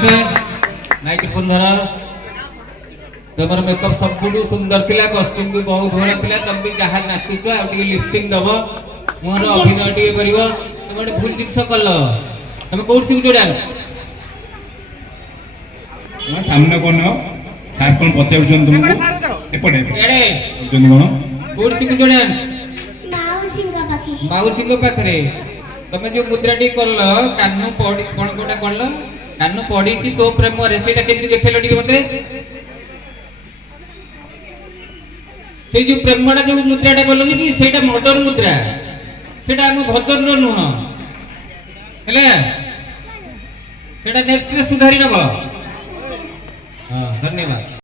से माइक्रोफोन धर तुम मेकअप सब सुंदर थिला कॉस्ट्यूम भी बहुत भल थिला तुम भी जहाँ नाचुच आ लिपसिंग दब मुहर अभिनय टे कर तुम गोटे भूल जिनस कल तुम कौट शिखुच डांस सामने कौन सार कौन पचार तुमको एपटे कौन शिखुच डांस माउसी पाखे तुम जो मुद्राटी कल कान पड़ी कौन कोटा कल कान पड़ी तो प्रेम से देखेल मत से जो प्रेमटा जो मुद्राटा कल कि से मर्डर मुद्रा से आम भजन नुह नेक्स्ट सुधारी नब। धन्यवाद।